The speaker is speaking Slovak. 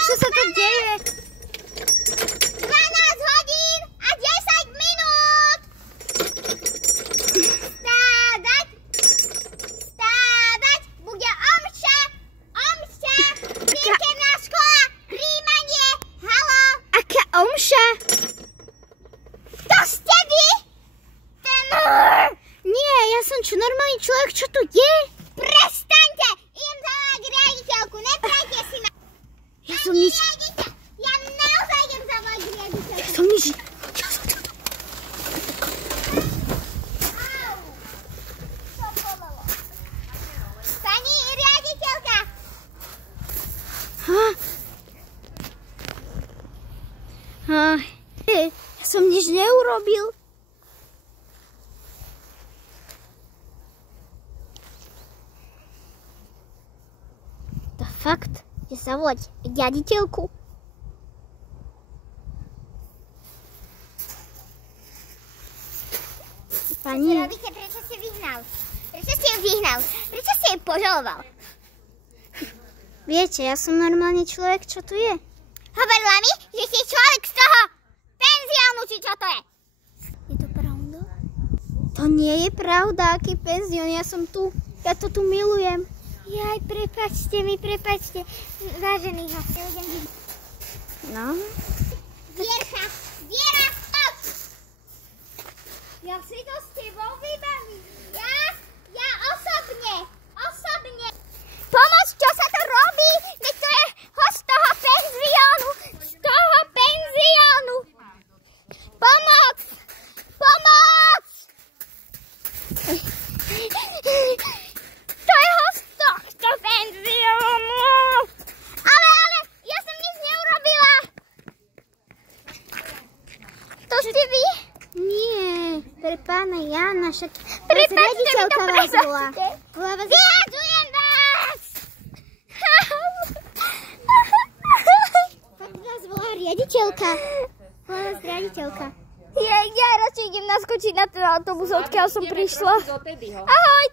čo sa to deje? 12 hodín a 10 minút! Stávať! Stávať! Bude omša! Omša! Cirkevná škola! Príjmanie! Haló! Aká omša? To ste vy? Nie, ja som normálny človek, čo tu je? Prestaňte! Idem zavolať riaditeľku, neprajte si ma! Ja som nič... Ja naozaj idem zavolať riaditeľku. Ja som nič... Au! To pomalo. Pani riaditeľka! Ja som nič neurobil. To fakt? Je zavolať riaditeľku? Pani... Čo robíte? Prečo ste vyhnal? Prečo ste ju vyhnal? Prečo ste ju požaloval? Viete, ja som normálny človek, čo tu je. Hovorila mi, že ste človek z toho penziónu, či čo to je? Je to pravda? To nie je pravda, aký penzión, ja som tu. Ja to tu milujem. Jaj, prepáčte mi, prepáčte. Vážený host, ja idem vidieť. No. Vierka, Viera, stop! Ja si to s tebou vybavím. Ja osobne. Pomoc, čo sa to robí? Veď to je host toho penziónu. Z toho penziónu. Pomoc! Pomoc! To je host tohto penziónu. Ale, ja som nič neurobila. To ste vy? Nie, pre pána Jána, však Prepáčte mi to, prepáčte. Vyhadzujem vás! Tak vás volá riaditeľka. Volá vás riaditeľka. Ja radšej idem naskočiť na ten autobus, odkiaľ som prišla. Ahoj!